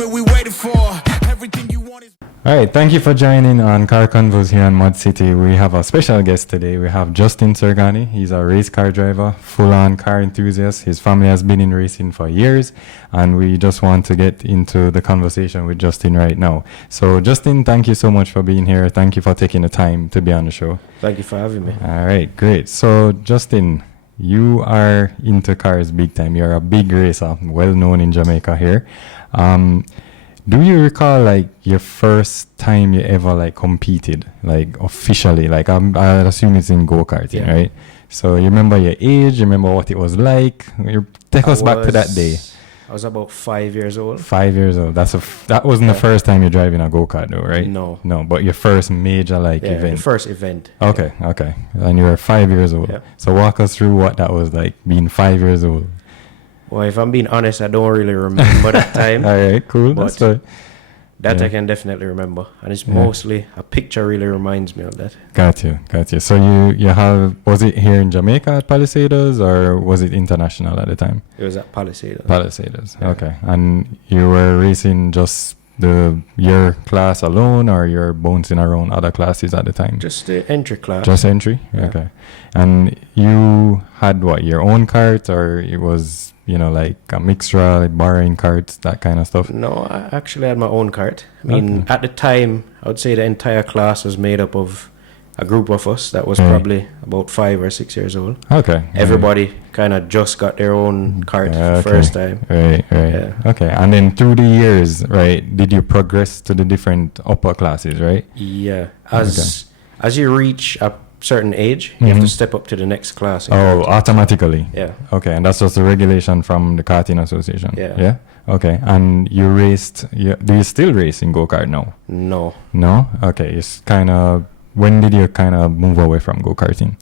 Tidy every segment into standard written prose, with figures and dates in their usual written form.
moment we waited for. Everything you want is... All right, thank you for joining on Car Convos here on ModzCity. We have a special guest today. We have Justin Sirgany. He's a race car driver, full-on car enthusiast. His family has been in racing for years, and we just want to get into the conversation with Justin right now. So, Justin, thank you so much for being here. Thank you for taking the time to be on the show. Thank you for having me. All right, great. So, Justin, you are into cars big time. You're a big racer, well known in Jamaica here. Do you recall like your first time you ever like competed, like officially? Like I assume it's in go-karting, right? So you remember your age? You remember what it was like? Take us back to that day. I was about 5 years old. 5 years old. That wasn't the first time you're driving a go-kart though, right? No. No, but your first major event. The first event. Okay. And you were 5 years old. Yeah. So walk us through what that was like, being 5 years old. Well, if I'm being honest, I don't really remember that time. All right, cool. But that's fine. That I can definitely remember. And it's mostly, a picture really reminds me of that. Got you. So you have, was it here in Jamaica at Palisades or was it international at the time? It was at Palisades. Yeah. Okay. And you were racing just your class alone or you're bouncing around other classes at the time? Just the entry class. Just entry? Yeah. Okay. And you had what, your own cart or it was, like a mixture, like borrowing carts, that kind of stuff? No, I actually had my own cart. I mean, at the time, I would say the entire class was made up of a group of us that was probably about 5 or 6 years old. Okay. Everybody kind of just got their own cart for the first time. Right. Yeah. Okay. And then through the years, right, did you progress to the different upper classes, right? Yeah. As you reach a certain age, you have to step up to the next class. Automatically? Yeah. Okay. And that's just a regulation from the karting association? Yeah. Okay. And you raced, do you still race in go-kart now? No? Okay. It's kind of, when did you kind of move away from go-karting?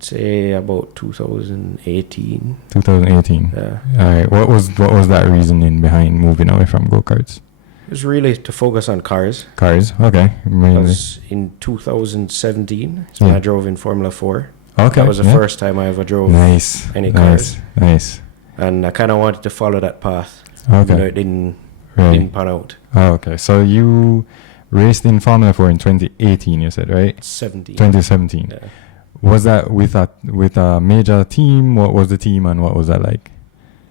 Say about 2018. 2018. Yeah. All right. What was that reasoning behind moving away from go-karts? It was really to focus on cars. Cars, okay. Mainly. Because in 2017, when I drove in Formula 4. Okay. That was the first time I ever drove any cars. Nice. And I kind of wanted to follow that path. Okay. It didn't pan out. Oh, okay. So you raced in Formula 4 in 2018, you said, right? 2017. Yeah. Was that with a major team? What was the team and what was that like?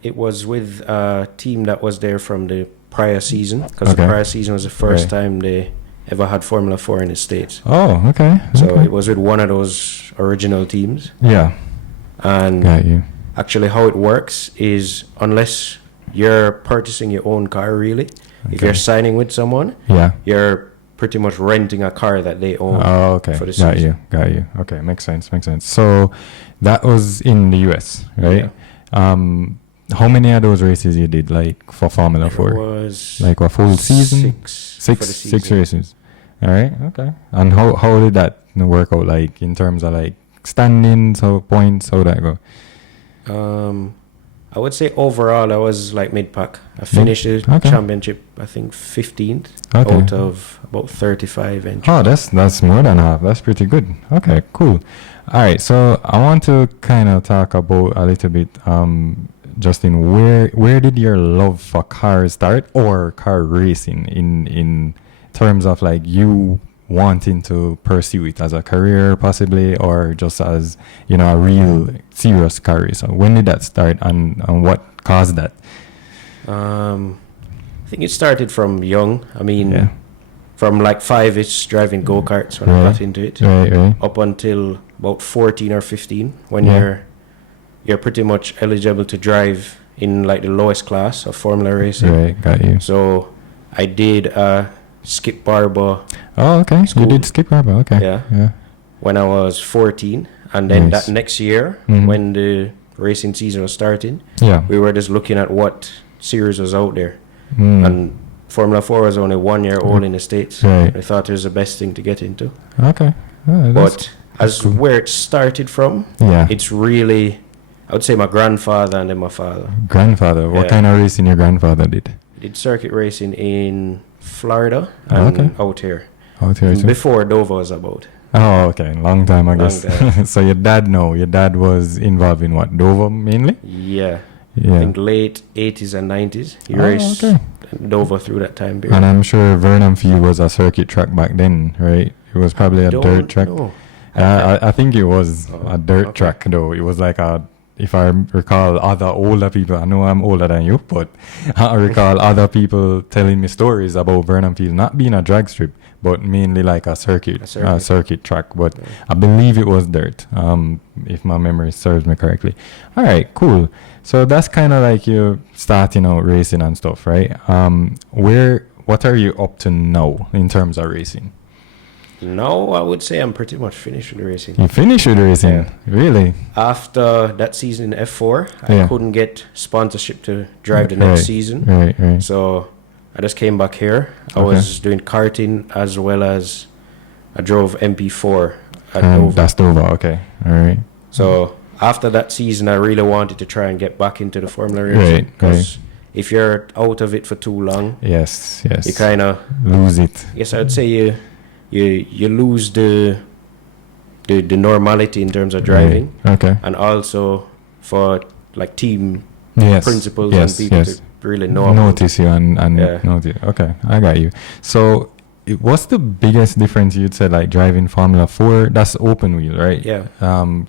It was with a team that was there from the prior season, because the prior season was the first time they ever had Formula 4 in the States. Oh, okay. So it was with one of those original teams. Yeah. And got you. Actually how it works is, unless you're purchasing your own car really, if you're signing with someone, you're pretty much renting a car that they own. Oh, okay. For the season. Got you. Okay, makes sense. So that was in the US, right? Yeah. How many of those races you did, like for Formula 4? It was like a full season? Six races. All right. Okay. And how did that work out? Like in terms of like standings, how points, how did that go? I would say overall I was like mid-pack. I finished the championship, I think 15th out of about 35 entries. Oh, that's more than half. That's pretty good. Okay, cool. All right. So I want to kind of talk about a little bit. Justin, where did your love for cars start, or car racing in terms of like you wanting to pursue it as a career possibly, or just as a real serious car racer? When did that start and what caused that? I think it started from young. I mean, from like 5-ish driving go-karts when I got into it, up until about 14 or 15 when you're pretty much eligible to drive in like the lowest class of Formula racing. Right, got you. So I did skip barber. Oh, okay. School. You did skip barber, okay. Yeah. When I was 14, and then that next year, when the racing season was starting, we were just looking at what series was out there, and Formula 4 was only 1 year old in the States. Right. I thought it was the best thing to get into. Okay. But as cool. Where it started from, it's really, I would say my grandfather and then my father. Grandfather? What kind of racing your grandfather did? He did circuit racing in Florida and out here. Out here too? Before Dover was about. Oh, okay. Long time, I guess. So your dad was involved in what? Dover mainly? Yeah. I think late 80s and 90s. He raced Dover through that time period. And I'm sure Vernon Field was a circuit track back then, right? It was probably a dirt track. I think it was a dirt track, though. It was like if I recall other older people, I know I'm older than you, but I recall other people telling me stories about Vernon Field not being a drag strip, but mainly like a circuit track. But I believe it was dirt, if my memory serves me correctly. All right, cool. So that's kind of like you starting out racing and stuff, right? What are you up to now in terms of racing? No, I would say I'm pretty much finished with racing. You finished with racing? Yeah. Really? After that season in F4, I couldn't get sponsorship to drive the next season. Right. So I just came back here. I was doing karting as well as I drove MP4 at Dover. That's Dover, okay. All right. So after that season, I really wanted to try and get back into the Formula racing. Because if you're out of it for too long, yes, you kind of lose it. Yes, I'd say you lose the normality in terms of driving. Okay. And also for like team principles and people to really notice you and notice. Okay, I got you. So what's the biggest difference you'd say, like driving Formula 4, that's open wheel, right? Yeah.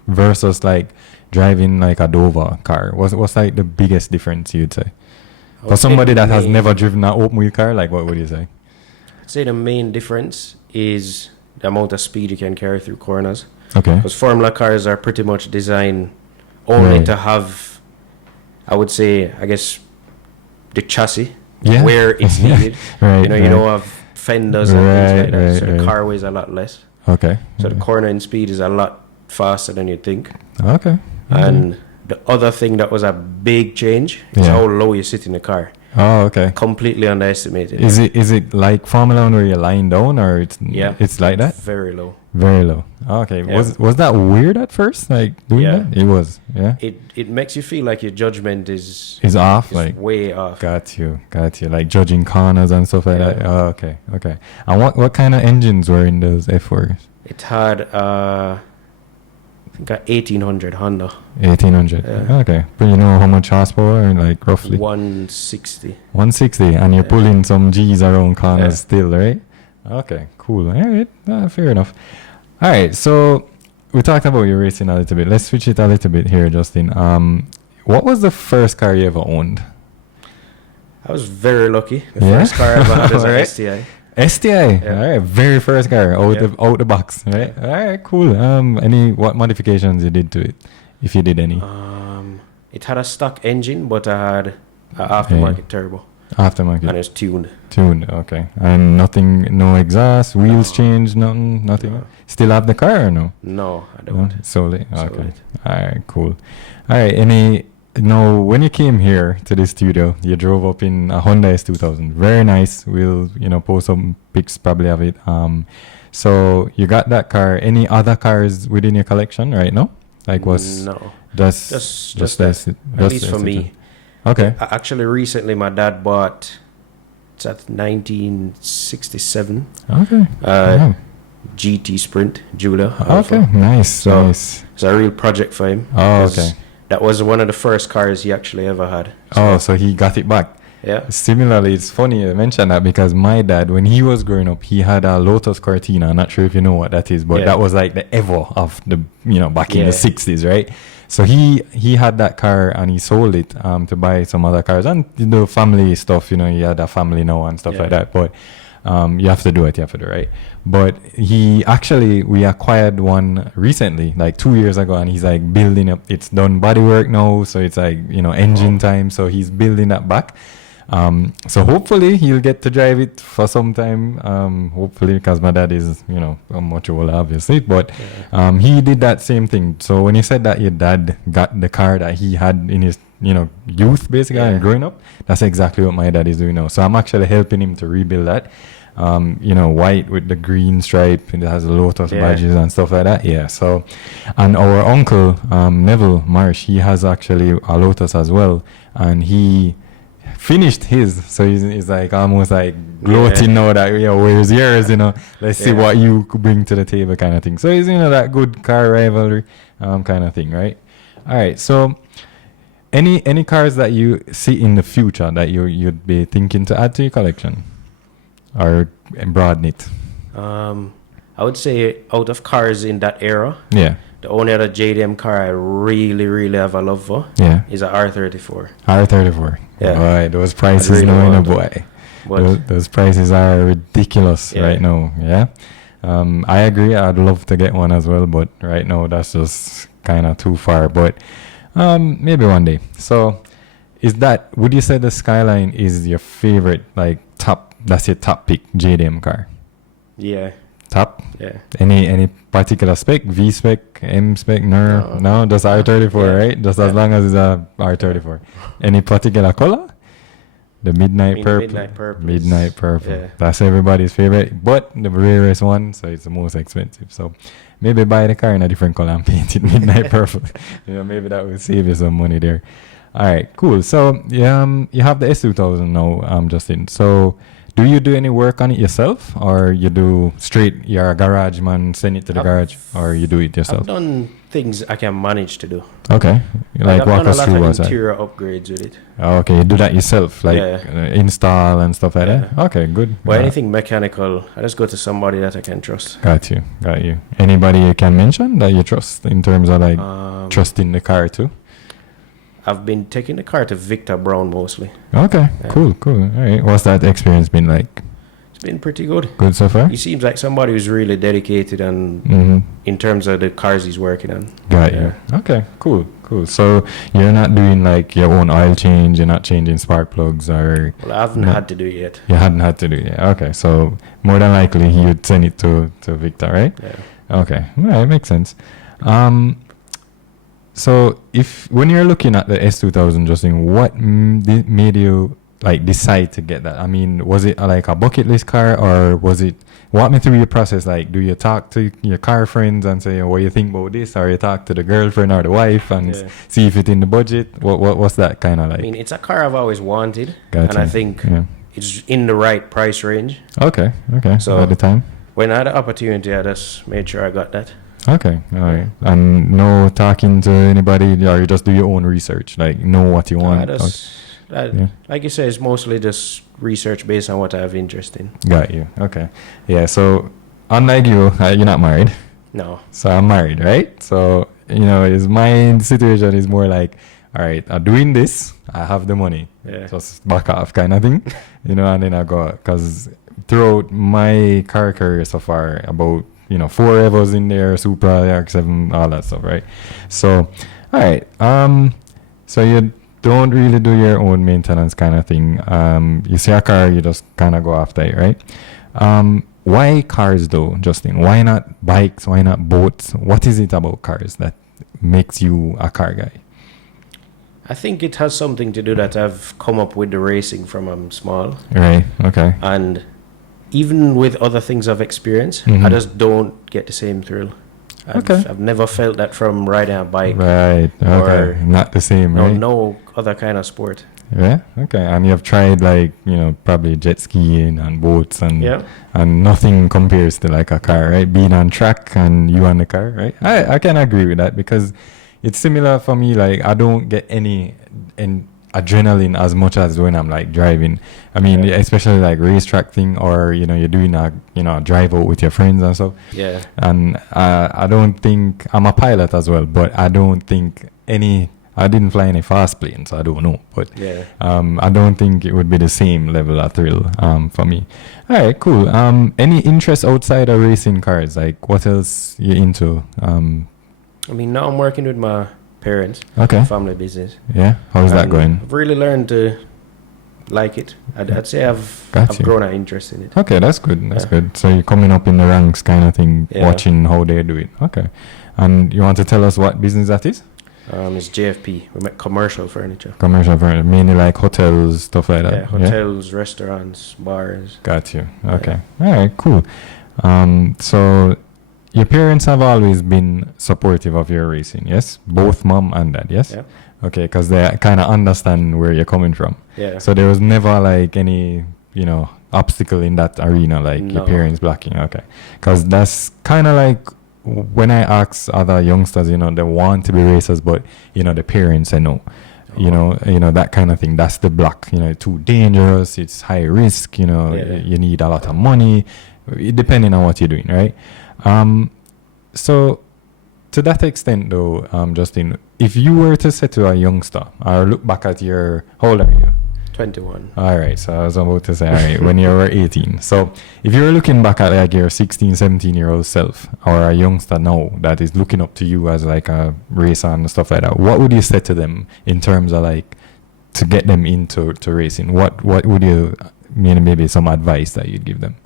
Versus like driving like a Dover car. What's like the biggest difference you'd say? For somebody that has never driven an open wheel car, like what would you say? I'd say the main difference is the amount of speed you can carry through corners. Okay. Because Formula cars are pretty much designed only to have, I would say, I guess, the chassis where it's needed. You don't have fenders and things like that. So the car weighs a lot less. Okay. So the cornering speed is a lot faster than you think. Okay. And the other thing that was a big change is how low you sit in the car. Oh, okay. Completely underestimated. Is it like Formula 1 where you're lying down, or it's like that? Very low. Very low. Okay. Yeah. Was that weird at first, like doing that? It was. Yeah. It makes you feel like your judgment is off, like way off. Got you. Like judging corners and stuff like that. Oh, okay. And what kind of engines were in those F4s? It had I think a 1800 Honda. 1800. Yeah. Okay. But you know how much horsepower, like roughly? 160. 160, and you're pulling some G's around corners still, right? Okay, cool. All right, fair enough. All right, so we talked about your racing a little bit. Let's switch it a little bit here, Justin. What was the first car you ever owned? I was very lucky. The first car I ever had was an STI. STI, all right, very first car out the box, right? All right, cool. What modifications you did to it, if you did any? It had a stock engine, but I had an aftermarket turbo. Aftermarket, and it's tuned. Okay. And nothing, no exhaust, wheels changed, nothing. No. Still have the car or no? No, I don't. No? Sold it. Okay. All right, cool. All right. When you came here to the studio, you drove up in a Honda S2000. Very nice. We'll, post some pics probably of it. So you got that car. Any other cars within your collection right now? No. Just that. At least for me. Okay. Actually, recently my dad bought. It's at 1967. Okay. GT Sprint Julia. Okay. Nice. Nice. It's a real project for him. Oh, okay. That was one of the first cars he actually ever had. So he got it back. Yeah. Similarly, it's funny you mentioned that because my dad, when he was growing up, he had a Lotus Cortina. I'm not sure if you know what that is, but that was like the Evo of the, back in the 60s, right? So he had that car and he sold it to buy some other cars and the family stuff. He had a family now and stuff like that. But you have to do it, right? But we acquired one recently, like 2 years ago, and he's like building up. It's done bodywork now, so it's like engine time. So he's building that back. So hopefully he'll get to drive it for some time. Hopefully, because my dad is much older, obviously. But he did that same thing. So when you said that your dad got the car that he had in his youth basically and growing up, that's exactly what my dad is doing now. So I'm actually helping him to rebuild that. White with the green stripe, and it has Lotus badges and stuff like that. Yeah. So, and our uncle Neville Marsh, he has actually a Lotus as well, and he finished his. So he's like almost like gloating now that where's yours? Let's see what you could bring to the table, kind of thing. So he's that good car rivalry kind of thing, right? All right. So Any cars that you see in the future that you'd be thinking to add to your collection, or broaden it? I would say out of cars in that era, the only other JDM car I really, really have a love for is a R34. R34. Yeah. Boy, those prices really now, boy. Those prices are ridiculous right now. Yeah. I agree. I'd love to get one as well, but right now that's just kind of too far. But maybe one day. So, would you say the Skyline is your favorite, like top? That's your top pick JDM car. Yeah. Top? Yeah. Any particular spec? V spec, M spec? No, just R34, right? Just as long as it's a R34. Any particular color? The midnight purple. Midnight purple. Yeah. That's everybody's favorite, but the rarest one, so it's the most expensive. So maybe buy the car in a different color and paint it midnight purple. Maybe that will save you some money there. All right, cool. So you have the S2000 now, Justin. So do you do any work on it yourself, or you do straight? You're a garage man, send it to the garage, or you do it yourself? I've done things I can manage to do. Okay, like walk us through what's that? I've done a lot of interior upgrades with it. Okay, you do that yourself, like install and stuff like that. Okay, good. Well, anything mechanical, I just go to somebody that I can trust. Got you. Anybody you can mention that you trust in terms of like trusting the car too? I've been taking the car to Victor Brown mostly. Okay, cool. All right, what's that experience been like? It's been pretty good. Good so far? He seems like somebody who's really dedicated and in terms of the cars he's working on. Got you. Okay, cool. So you're not doing like your own oil change, you're not changing spark plugs or... Well, I haven't had to do it yet. You hadn't had to do it yet. Okay, so more than likely you'd send it to Victor, right? Yeah. Okay, all right, makes sense. So when you're looking at the S2000, Justin, what made you like decide to get that? I mean, was it like a bucket list car, or was it? Walk me through your process. Like, do you talk to your car friends and say, what do you think about this, or you talk to the girlfriend or the wife and see if it's in the budget? What's that kind of like? I mean, it's a car I've always wanted, and I think it's in the right price range. Okay. So at the time, when I had the opportunity, I just made sure I got that. Okay, all right. And no talking to anybody, or you just do your own research, like know what you want. Like you say, it's mostly just research based on what I have interest in. Got you. Okay. Yeah, so unlike you, you're not married. No. So I'm married, right? So, my situation is more like, all right, I'm doing this, I have the money. Yeah. Just back off kind of thing. And then I go, because throughout my car career so far, about 4 Evos in there, Supra, RX-7, all that stuff, right? So, all right. So you don't really do your own maintenance kind of thing. You see a car, you just kind of go after it, right? Why cars though, Justin? Why not bikes? Why not boats? What is it about cars that makes you a car guy? I think it has something to do that I've come up with the racing from I'm small. Right, okay. And even with other things I've experienced, I just don't get the same thrill. I've never felt that from riding a bike. Right, okay. Not the same, right? No other kind of sport. Yeah, okay. And you have tried like, probably jet skiing and boats and nothing compares to like a car, right? Being on track and you on the car, right? I can agree with that because it's similar for me. Like I don't get any adrenaline as much as when I'm like driving. I mean, especially like racetrack thing, or you're doing a drive out with your friends and stuff. Yeah. And I don't think I'm a pilot as well, but I don't think I didn't fly any fast planes, so I don't know. But I don't think it would be the same level of thrill for me. All right, cool. Any interest outside of racing cars? Like what else you into? I mean, now I'm working with my parents. Okay. Family business. Yeah. How's that going? I've really learned to like it. I'd say I've grown an interest in it. Okay, that's good. That's good. So you're coming up in the ranks kind of thing, watching how they do it. Okay. And you want to tell us what business that is? It's JFP. We make commercial furniture. Commercial furniture, mainly like hotels, stuff like that. Yeah, hotels, restaurants, bars. Got you. Okay. All right, cool. So your parents have always been supportive of your racing, yes? Both mom and dad, yes? Yeah. Okay, because they kind of understand where you're coming from. Yeah. So there was never like any, obstacle in that arena, like your parents blocking. Okay. Because that's kind of like when I ask other youngsters, they want to be racers, but, the parents say no. you know, that kind of thing. That's the block. You know, too dangerous. It's high risk. You know, you need a lot of money, depending on what you're doing, right? So to that extent, though, Justin, if you were to say to a youngster or look back at your, how old are you? 21. All right, so I was about to say, all right, when you were 18. So if you were looking back at like your 16, 17-year-old self or a youngster now that is looking up to you as like a racer and stuff like that, what would you say to them in terms of like to get them into racing? What would you, maybe some advice that you'd give them?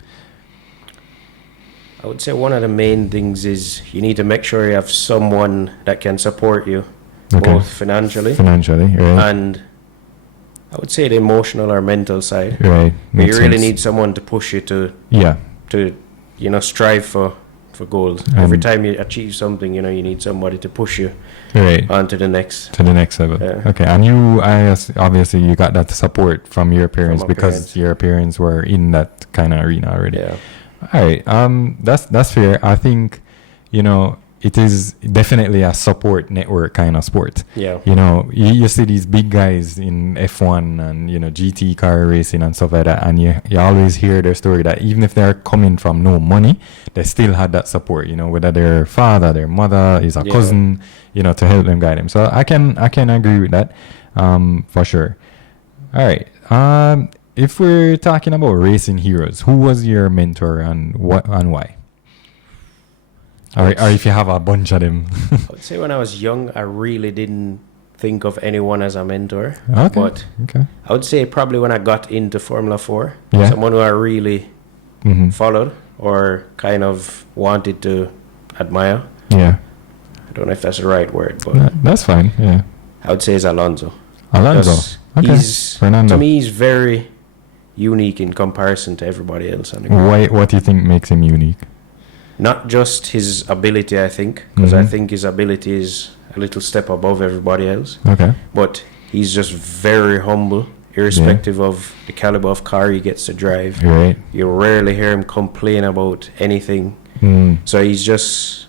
I would say one of the main things is you need to make sure you have someone that can support you, both financially, right? And I would say the emotional or mental side. Right. But you really need someone to push you to strive for goals. Every time you achieve something, you need somebody to push you on to the next level. Yeah. Okay. And you, obviously, you got that support from your parents because your parents were in that kind of arena already. Yeah. All right. That's fair. I think, it is definitely a support network kind of sport. Yeah. You see these big guys in F1 and, GT car racing and stuff like that. And you always hear their story that even if they're coming from no money, they still had that support, whether their father, their mother, is a cousin, to help them guide them. So I can agree with that, for sure. All right. If we're talking about racing heroes, who was your mentor and what and why? Or if you have a bunch of them. I would say when I was young, I really didn't think of anyone as a mentor. Okay. But I would say probably when I got into Formula 4, someone who I really followed or kind of wanted to admire. Yeah. I don't know if that's the right word, but that's fine. Yeah. I would say it's Alonso. Alonso. Okay. To me, he's very unique in comparison to everybody else on the grid. What do you think makes him unique? Not just his ability, I think, because I think his ability is a little step above everybody else. Okay. But he's just very humble, irrespective of the caliber of car he gets to drive. Right. You rarely hear him complain about anything. So he's just,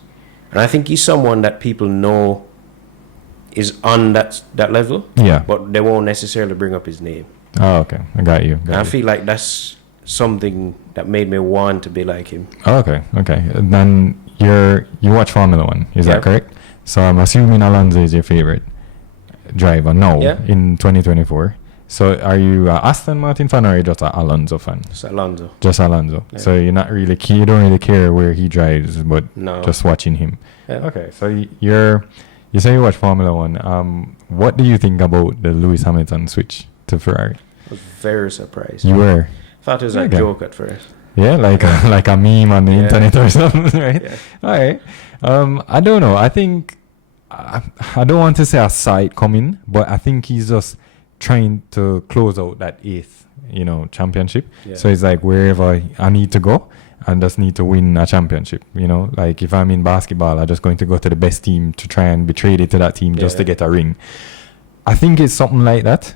and I think he's someone that people know is on that level. Yeah. But they won't necessarily bring up his name. Oh, okay. I got you. I feel like that's something that made me want to be like him. Oh, okay. Then you watch Formula 1, is that correct? So I'm assuming Alonso is your favorite driver now in 2024. So are you a Aston Martin fan or are you just an Alonso fan? Just Alonso. Yeah. So you're not really you don't really care where he drives, but just watching him. Yeah. Okay. So you say you watch Formula 1. What do you think about the Lewis Hamilton switch to Ferrari? I was very surprised. You were? Thought it was a joke at first. Yeah, like a meme on the internet or something, right? Yeah. All right. I don't know. I think I don't want to say a sight coming, but I think he's just trying to close out that 8th, championship. Yeah. So it's like wherever I need to go, I just need to win a championship. Like if I'm in basketball, I'm just going to go to the best team to try and be traded to that team just to get a ring. I think it's something like that.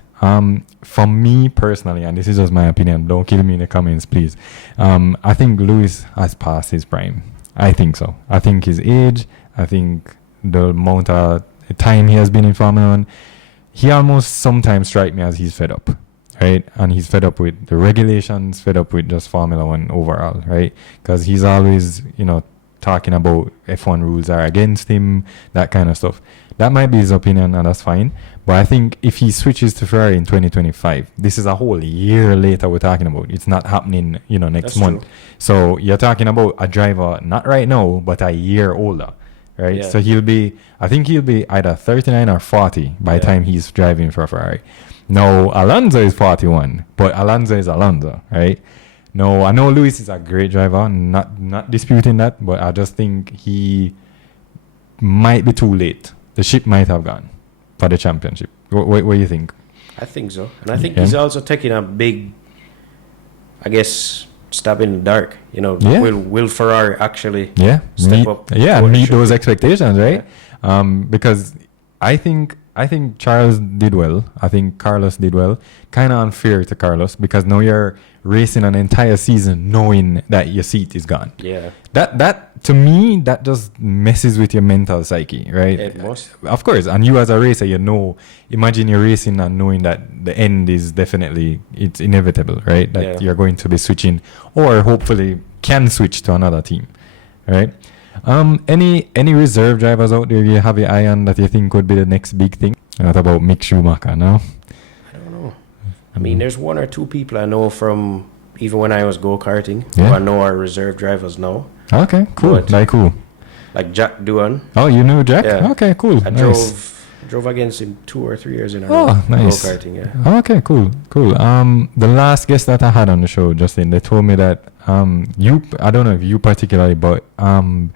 For me personally, and this is just my opinion, don't kill me in the comments, please. I think Lewis has passed his prime. I think so. I think his age, I think the amount of time he has been in Formula 1, he almost sometimes strikes me as he's fed up, right? And he's fed up with the regulations, fed up with just Formula 1 overall, right? Because he's always, talking about F1 rules are against him, that kind of stuff. That might be his opinion, and that's fine. But I think if he switches to Ferrari in 2025, this is a whole year later we're talking about. It's not happening, next month. True. So you're talking about a driver, not right now, but a year older, right? Yeah. So I think he'll be either 39 or 40 by the time he's driving for Ferrari. Now, Alonso is 41, but Alonso is Alonso, right? No, I know Lewis is a great driver, not disputing that, but I just think he might be too late. The ship might have gone for the championship. What do you think? I think so. And I think he's also taking a big, I guess, stab in the dark. Will Ferrari actually step up? Yeah, meet those expectations, right? Because I think I think Charles did well. I think Carlos did well. Kind of unfair to Carlos because now you're racing an entire season knowing that your seat is gone. Yeah. That to me, that just messes with your mental psyche, right? It must. Of course. And you as a racer, imagine you're racing and knowing that the end is definitely, it's inevitable, right? That you're going to be switching or hopefully can switch to another team, right? Any reserve drivers out there you have your eye on that you think would be the next big thing? What about Mick Schumacher now? I don't know. I mean, there's one or two people I know from even when I was go-karting who I know are reserve drivers now. Okay, cool. Cool. Like Jack Doohan. Oh, you knew Jack? Yeah. Okay, cool. I drove against him 2 or 3 years in a row. Oh, nice. Go-karting, yeah. Okay, cool. The last guest that I had on the show, Justin, they told me that I don't know if you particularly, but Logan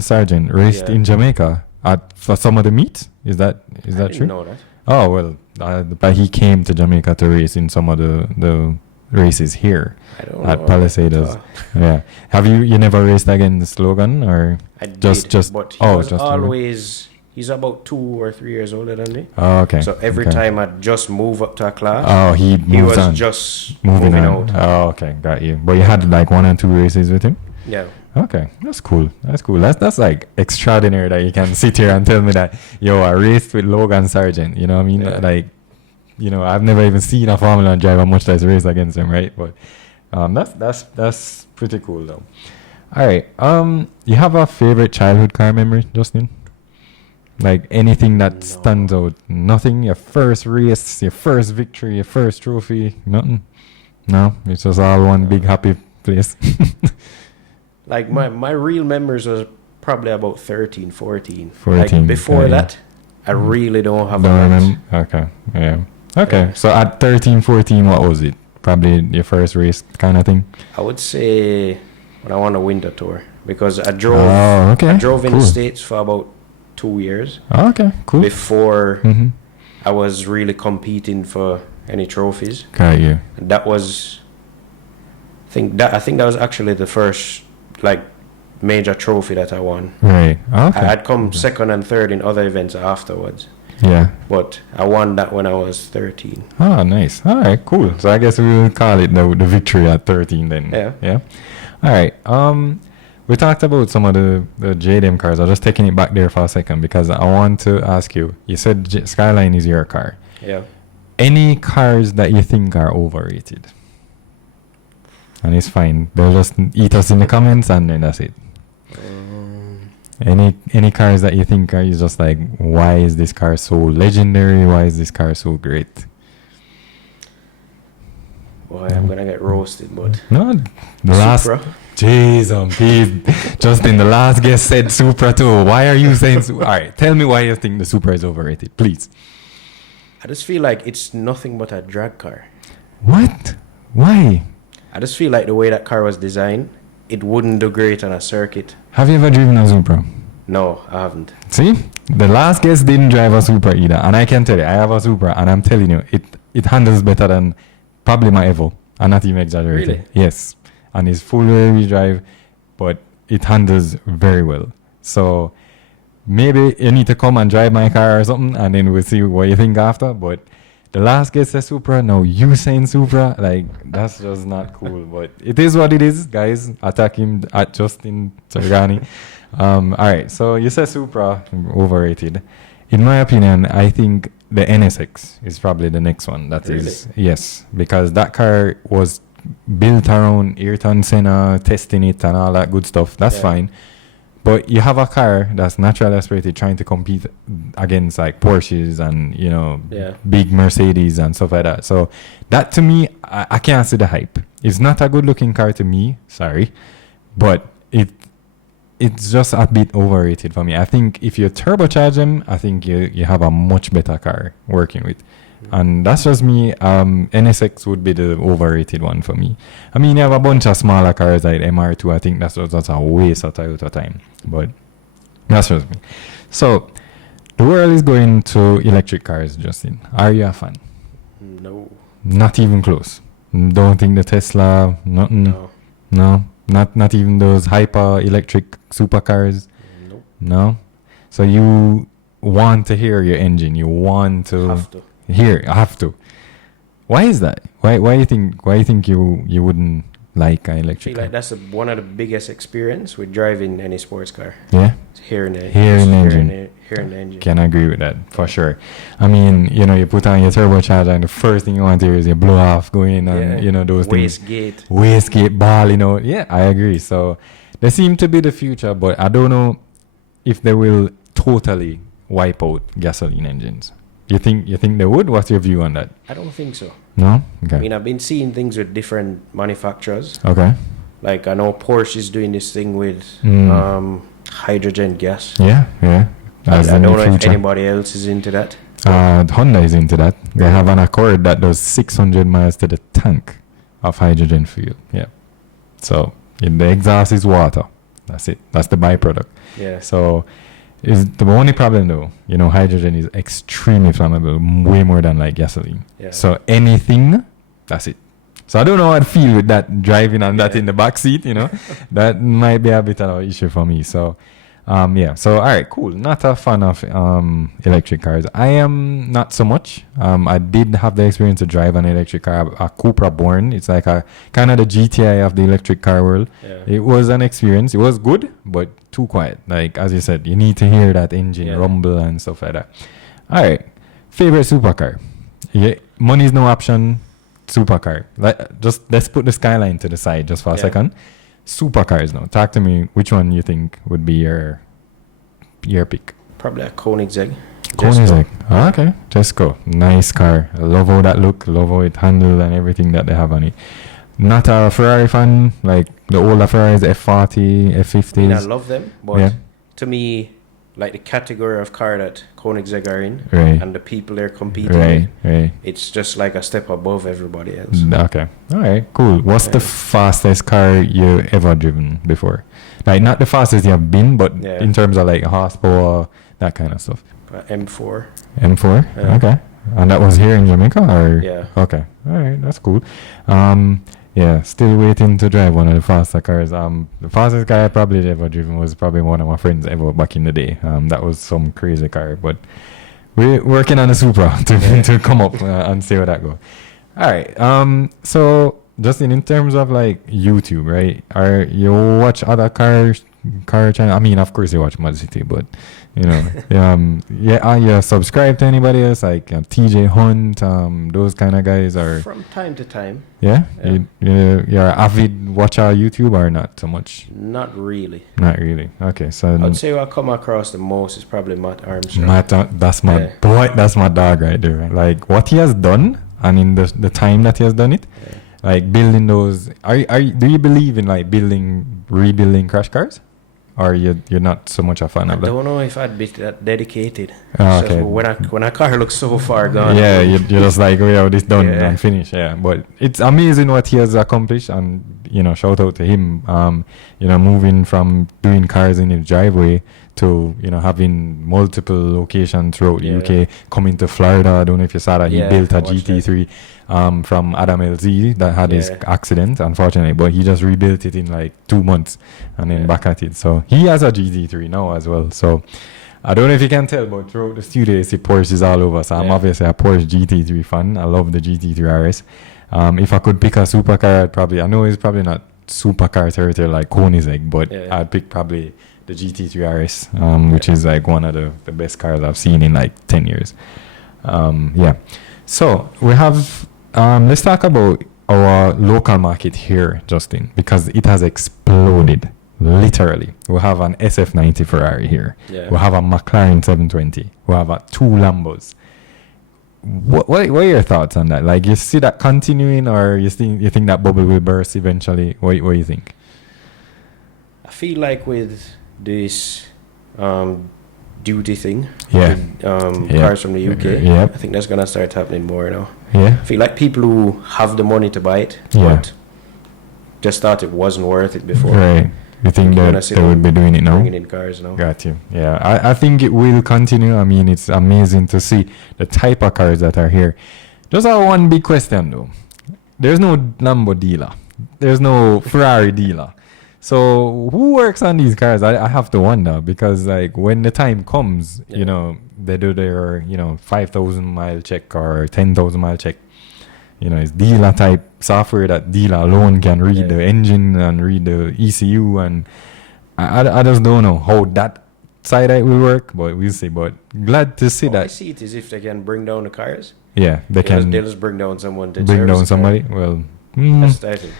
Sargent raced in Jamaica for some of the meets. Is that true? I didn't know that. Oh well, but he came to Jamaica to race in some of the races here at Palisadoes. Yeah. Have you never raced against Logan or I did, just? But he was always. He's about 2 or 3 years older than me. Oh, okay. So every time I'd just move up to a class, he was on. Just moving out. Oh, okay, got you. But you had like 1 or 2 races with him. Yeah. Okay, that's cool. That's like extraordinary that you can sit here and tell me that I raced with Logan Sargent. You know what I mean? Yeah. Like, I've never even seen a Formula 1 driver much less race against him, right? But that's pretty cool though. All right. You have a favorite childhood car memory, Justin? Like anything that stands out? Nothing? Your first race, your first victory, your first trophy? Nothing? No? It's just all one big happy place? Like my real memories was probably about 13, 14. 14. Like before that, I really don't have Okay. Yeah. Okay. So at 13, 14, what was it? Probably your first race kind of thing? I would say when I won a winter tour because I drove in the States for about 2 years. Oh, okay, cool. Before I was really competing for any trophies. Okay, yeah. And that was I think that was actually the first like major trophy that I won. Right. Okay. I had come second and third in other events afterwards. Yeah. But I won that when I was 13. Oh, nice. All right, cool. So I guess we will call it the victory at 13 then. Yeah. Yeah. All right. We talked about some of the JDM cars. I'm just taking it back there for a second because I want to ask you. You said Skyline is your car. Yeah. Any cars that you think are overrated? And it's fine. They'll just eat us in the comments and then that's it. Any cars that you think are just like, why is this car so legendary? Why is this car so great? Boy, I'm gonna get roasted, but no, Supra. Jeez, Pete. Justin, the last guest said Supra too. Why are you saying All right, tell me why you think the Supra is overrated, please. I just feel like it's nothing but a drag car. What? Why? I just feel like the way that car was designed, it wouldn't do great on a circuit. Have you ever driven a Supra? No, I haven't. See? The last guest didn't drive a Supra either. And I can tell you, I have a Supra and I'm telling you, it handles better than probably my Evo. I'm not even exaggerating. Really? Yes. And it's full wheel drive, but it handles very well. So maybe you need to come and drive my car or something and then we'll see what you think after. But the last guest said Supra, now you saying Supra, like that's just not cool. But it is what it is, guys. Attack him at Justin Sirgany. All right, so you said Supra overrated. In my opinion, I think the NSX is probably the next one. That really? Yes, because that car was built around Ayrton Senna, testing it and all that good stuff. That's fine. But you have a car that's naturally aspirated trying to compete against like Porsches and, big Mercedes and stuff like that. So that to me, I can't see the hype. It's not a good looking car to me, sorry. But it's just a bit overrated for me. I think if you turbocharge them, I think you have a much better car working with. And that's just me. NSX would be the overrated one for me. I mean, you have a bunch of smaller cars like MR2. I think that's a waste of Toyota time. But that's just me. So, the world is going to electric cars, Justin. Are you a fan? No. Not even close. Don't think the Tesla, nothing. No. Not even those hyper electric supercars. Nope. No. So want to hear your engine. You want to have to. Why is that? Why you think you wouldn't like an electric car? Like that's one of the biggest experience with driving any sports car. Yeah. Hearing the engine. Hearing the engine. Can agree with that for sure. I mean, you put on your turbocharger and the first thing you want to hear is your blow off going and those things. Wastegate ball, Yeah, I agree. So they seem to be the future, but I don't know if they will totally wipe out gasoline engines. You think they would? What's your view on that? I don't think so. No? Okay. I mean, I've been seeing things with different manufacturers. Okay. Like I know Porsche is doing this thing with hydrogen gas. Yeah. I don't know if anybody else is into that. Honda is into that. They have an Accord that does 600 miles to the tank of hydrogen fuel. Yeah. So the exhaust is water. That's it. That's the byproduct. Yeah. So is the only problem though, hydrogen is extremely flammable, way more than like gasoline. Yeah. So anything, that's it. So I don't know how I'd feel with that driving and that in the back seat, that might be a bit of an issue for me. So so all right, cool. Not a fan of electric cars. I am not so much. I did have the experience to drive an electric car, a Cupra Born. It's like a kind of the GTI of the electric car world. Yeah. It was an experience. It was good, but too quiet. Like as you said, you need to hear that engine rumble and stuff like that. All right, favorite supercar. Yeah, money's no option. Supercar. Let's put the Skyline to the side just for a second. Supercars now. Talk to me. Which one you think would be your pick? Probably a Koenigsegg. Koenigsegg. Oh, okay. Just go. Nice car. I love how that look. Love how it handle and everything that they have on it. Not a Ferrari fan. Like the older Ferraris, F40, F50s. I mean, I love them, but to me, like the category of car that Koenigsegg are in and the people they're competing with, it's just like a step above everybody else. Okay. All right, cool. What's the fastest car you ever driven before? Like not the fastest you have been, but in terms of like horsepower, that kind of stuff. M4. M4? Yeah. Okay. And that was here in Jamaica? Or? Yeah. Okay. All right, that's cool. Still waiting to drive one of the faster cars. The fastest car I probably ever driven was probably one of my friends ever back in the day. That was some crazy car, but we're working on a Supra to come up and see how that goes. All right. So Justin, in terms of like YouTube, right? You watch other car channel? I mean, of course you watch ModzCity, but you subscribe to anybody else like TJ Hunt, those kind of guys, or from time to time? Yeah. You're an avid watcher of YouTube or not so much? Not really. Okay, so I'd say what I come across the most is probably Matt Armstrong. That's my boy. That's my dog right there. Like what he has done, and in the time that he has done it, like building those. Do you believe in like rebuilding crash cars? Or you're not so much a fan of that? I don't know if I'd be that dedicated. Okay. So when a car looks so far gone. Yeah, you're just like, this done and finished. Yeah, but it's amazing what he has accomplished, and shout out to him. Moving from doing cars in his driveway to having multiple locations throughout the UK, coming to Florida. I don't know if you saw that he built a GT3 from Adam LZ that had his accident, unfortunately, but he just rebuilt it in like 2 months and then back at it. So he has a GT3 now as well. So I don't know if you can tell, but throughout the studio, you see Porsches all over. So I'm obviously a Porsche GT3 fan. I love the GT3 RS. If I could pick a supercar, I know it's probably not supercar territory like Koenigsegg, but I'd pick probably the GT3 RS, which is like one of the best cars I've seen in like 10 years. So we have, let's talk about our local market here, Justin, because it has exploded, literally. We have an SF90 Ferrari here. Yeah. We have a McLaren 720. We have two Lambos. What are your thoughts on that? Like, you see that continuing, or you think that bubble will burst eventually? What do you think? I feel like with this duty thing, with, cars from the UK, I think that's gonna start happening more now. I feel like people who have the money to buy it, but just thought it wasn't worth it before. Right. You think that they would be doing it now? Bringing in cars now. Got you. Yeah, I think it will continue. I mean, it's amazing to see the type of cars that are here. Just one big question though. There's no Lambo dealer. There's no Ferrari dealer. So who works on these cars? I have to wonder, because like when the time comes, you know, they do their 5,000 mile check or 10,000 mile check. You know, it's dealer type software that dealer alone can read the engine and read the ECU, and I just don't know how that side will work, but we'll see. But glad to see that. I see it as if they can bring down the cars. Yeah, they can. They'll just bring down someone to bring down somebody. Well, that's the thing.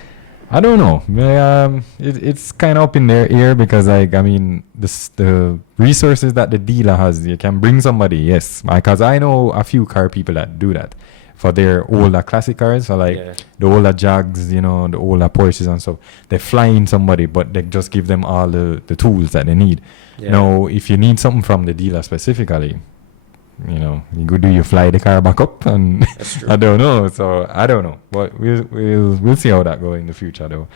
I don't know. It's kind of up in their ear, because like, I mean, the resources that the dealer has, you can bring somebody, yes, because I know a few car people that do that for their older classic cars, so like the older Jags, you know, the older Porsches and stuff. They fly in somebody, but they just give them all the tools that they need. Now, if you need something from the dealer specifically, you know, you fly the car back up, and I don't know. So I don't know, but we'll see how that goes in the future, though.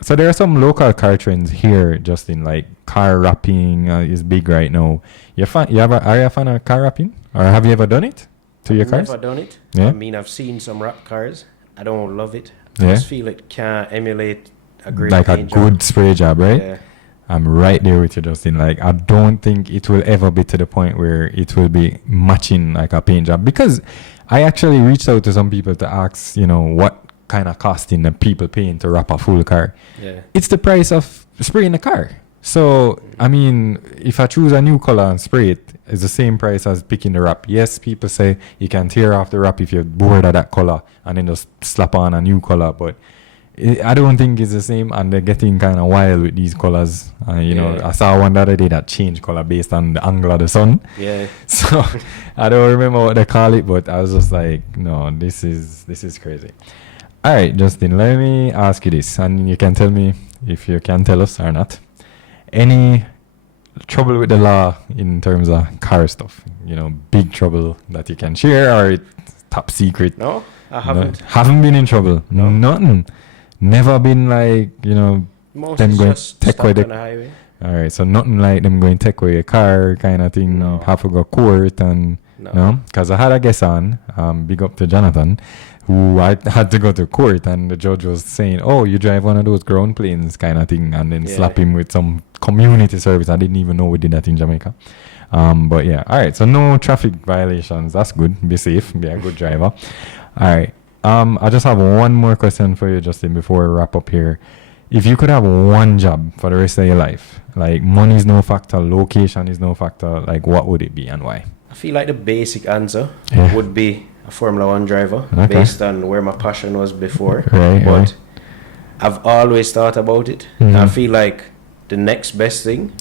So there are some local car trends here, Justin. Like car wrapping is big right now. Are you a fan of car wrapping, or have you ever done it to your cars? I've never done it. Yeah. I mean, I've seen some wrap cars. I don't love it. I just feel it can't emulate a great like a good spray job, right? Yeah. I'm right there with you, Justin. Like, I don't think it will ever be to the point where it will be matching like a paint job, because I actually reached out to some people to ask, you know, what kind of costing the people paying to wrap a full car. Yeah. It's the price of spraying the car. So, I mean, if I choose a new color and spray it, it's the same price as picking the wrap. Yes, people say you can tear off the wrap if you're bored of that color and then just slap on a new color, but I don't think it's the same, and they're getting kind of wild with these colors. You know, I saw one the other day that changed color based on the angle of the sun. Yeah. So I don't remember what they call it, but I was just like, no, this is crazy. All right, Justin, let me ask you this, and you can tell me if you can tell us or not. Any trouble with the law in terms of car stuff? You know, big trouble that you can share, or it's top secret? No, I haven't. No, haven't been in trouble. No. Nothing. Never been like, you know, most them going just take away the highway. All right, so nothing like them going take away a car kind of thing. No. Have to go court and no, because I had a guest on, big up to Jonathan, who I had to go to court, and the judge was saying, "Oh, you drive one of those ground planes kind of thing," and then slap him with some community service. I didn't even know we did that in Jamaica. But yeah, all right. So no traffic violations. That's good. Be safe. Be a good driver. All right. I just have one more question for you, Justin, before we wrap up here. If you could have one job for the rest of your life, like money is no factor, location is no factor, like what would it be and why? I feel like the basic answer would be a Formula 1 driver, based on where my passion was before. But I've always thought about it. I feel like the next best thing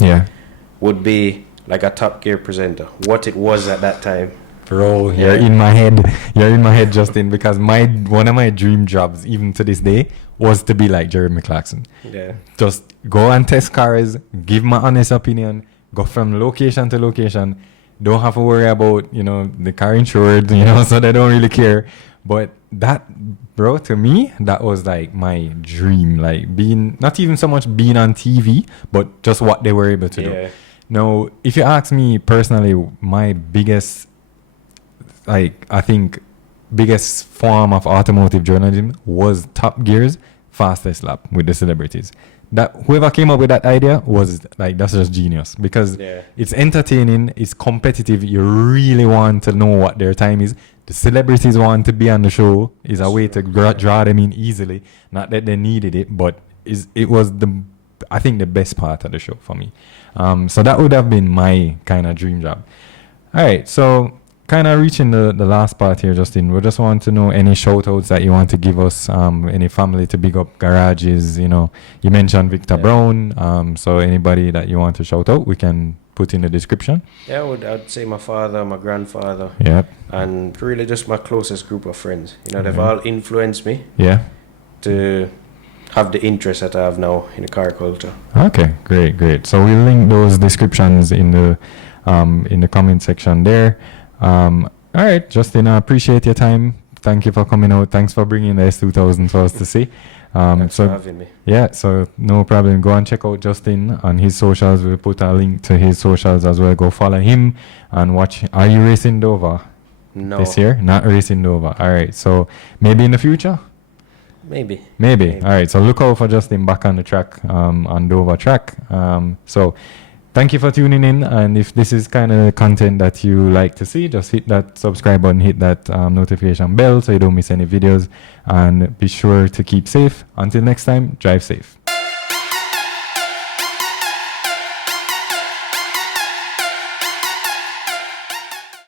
would be like a Top Gear presenter, what it was at that time. Bro, you're in my head, Justin, because one of my dream jobs, even to this day, was to be like Jeremy Clarkson. Yeah. Just go and test cars, give my honest opinion, go from location to location. Don't have to worry about, you know, the car insured, you know, so they don't really care. But that, bro, to me, that was like my dream. Like being, not even so much being on TV, but just what they were able to do. Now, if you ask me personally, my biggest, like, I think biggest form of automotive journalism was Top Gear's fastest lap with the celebrities. That whoever came up with that idea was like, that's just genius, because it's entertaining, it's competitive. You really want to know what their time is. The celebrities want to be on the show. Is a way to draw them in easily. Not that they needed it, but it was I think the best part of the show for me. So that would have been my kind of dream job. All right, so kind of reaching the last part here, Justin. We just want to know any shout outs that you want to give us, any family to big up, garages, you know. You mentioned Victor Brown, so anybody that you want to shout out, we can put in the description. Yeah, I'd say my father, my grandfather, and really just my closest group of friends. You know, they've all influenced me to have the interest that I have now in the car culture. Okay, great. So we'll link those descriptions in the comment section there. All right, Justin, I appreciate your time. Thank you for coming out. Thanks for bringing the S2000 for us to see. Thanks for having me. Yeah, so no problem. Go and check out Justin on his socials. We'll put a link to his socials as well. Go follow him and watch. Are you racing Dover this year? Not racing Dover. All right, so maybe in the future? Maybe. Maybe. All right. So look out for Justin back on the track, on Dover track. So thank you for tuning in. And if this is kind of the content that you like to see, just hit that subscribe button, hit that notification bell so you don't miss any videos. And be sure to keep safe. Until next time, drive safe.